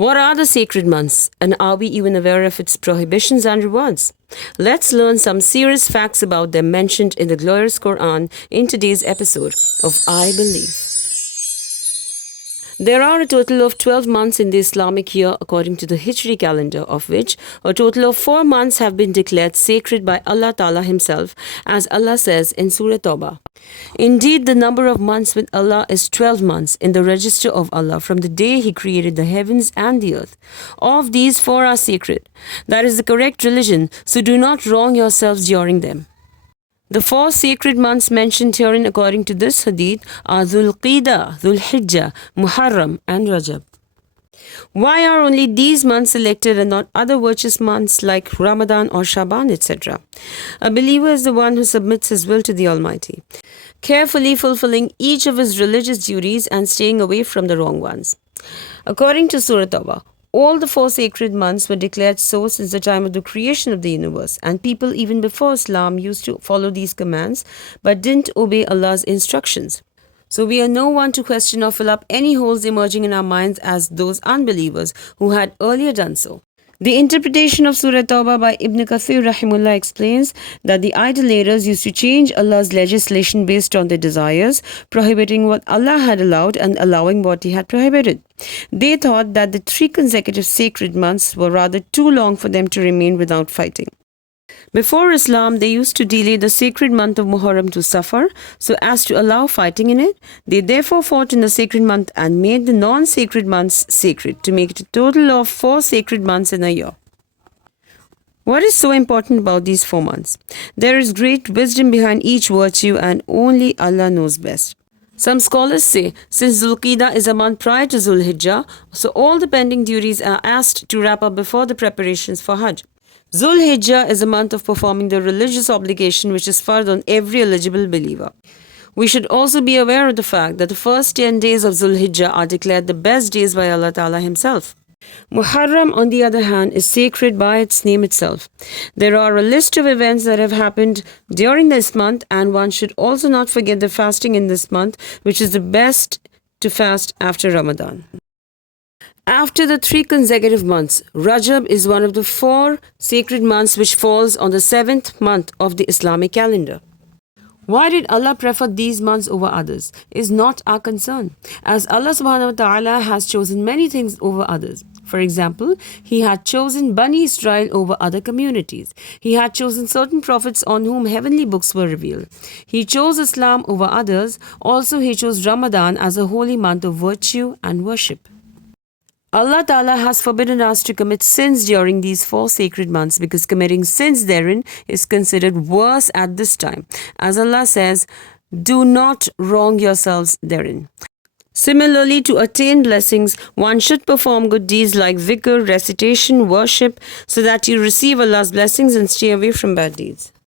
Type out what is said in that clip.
What are the sacred months, and are we even aware of its prohibitions and rewards? Let's learn some serious facts about them mentioned in the glorious Quran in today's episode of I Believe. There are a total of 12 months in the Islamic year according to the Hijri calendar, of which a total of 4 months have been declared sacred by Allah Ta'ala Himself, as Allah says in Surah Tawbah. Indeed, the number of months with Allah is 12 months in the register of Allah from the day He created the heavens and the earth. Of these, 4 are sacred. That is the correct religion, so do not wrong yourselves during them. The 4 sacred months mentioned herein according to this hadith are Dhul Qidah, Dhul Hijjah, Muharram and Rajab. Why are only these months selected and not other virtuous months like Ramadan or Shaban, etc.? A believer is the one who submits his will to the Almighty, carefully fulfilling each of his religious duties and staying away from the wrong ones. According to Surah Tawbah, all the 4 sacred months were declared so since the time of the creation of the universe, and people even before Islam used to follow these commands but didn't obey Allah's instructions. So we are no one to question or fill up any holes emerging in our minds as those unbelievers who had earlier done so. The interpretation of Surah Tawbah by Ibn Kathir Rahimullah explains that the idolaters used to change Allah's legislation based on their desires, prohibiting what Allah had allowed and allowing what He had prohibited. They thought that the 3 consecutive sacred months were rather too long for them to remain without fighting. Before Islam, they used to delay the sacred month of Muharram to Safar so as to allow fighting in it. They therefore fought in the sacred month and made the non-sacred months sacred to make it a total of 4 sacred months in a year. What is so important about these 4 months? There is great wisdom behind each virtue and only Allah knows best. Some scholars say, since Dhul Qidah is a month prior to Dhul Hijjah, so all the pending duties are asked to wrap up before the preparations for Hajj. Dhul Hijjah is a month of performing the religious obligation which is fard on every eligible believer. We should also be aware of the fact that the first 10 days of Dhul Hijjah are declared the best days by Allah Ta'ala Himself. Muharram, on the other hand, is sacred by its name itself. There are a list of events that have happened during this month, and one should also not forget the fasting in this month, which is the best to fast after Ramadan. After the 3 consecutive months, Rajab is one of the 4 sacred months which falls on the 7th month of the Islamic calendar. Why did Allah prefer these months over others is not our concern, as Allah subhanahu wa ta'ala has chosen many things over others. For example, He had chosen Bani Israel over other communities. He had chosen certain prophets on whom heavenly books were revealed. He chose Islam over others. Also, He chose Ramadan as a holy month of virtue and worship. Allah Ta'ala has forbidden us to commit sins during these 4 sacred months because committing sins therein is considered worse at this time. As Allah says, do not wrong yourselves therein. Similarly, to attain blessings, one should perform good deeds like dhikr, recitation, worship, so that you receive Allah's blessings and stay away from bad deeds.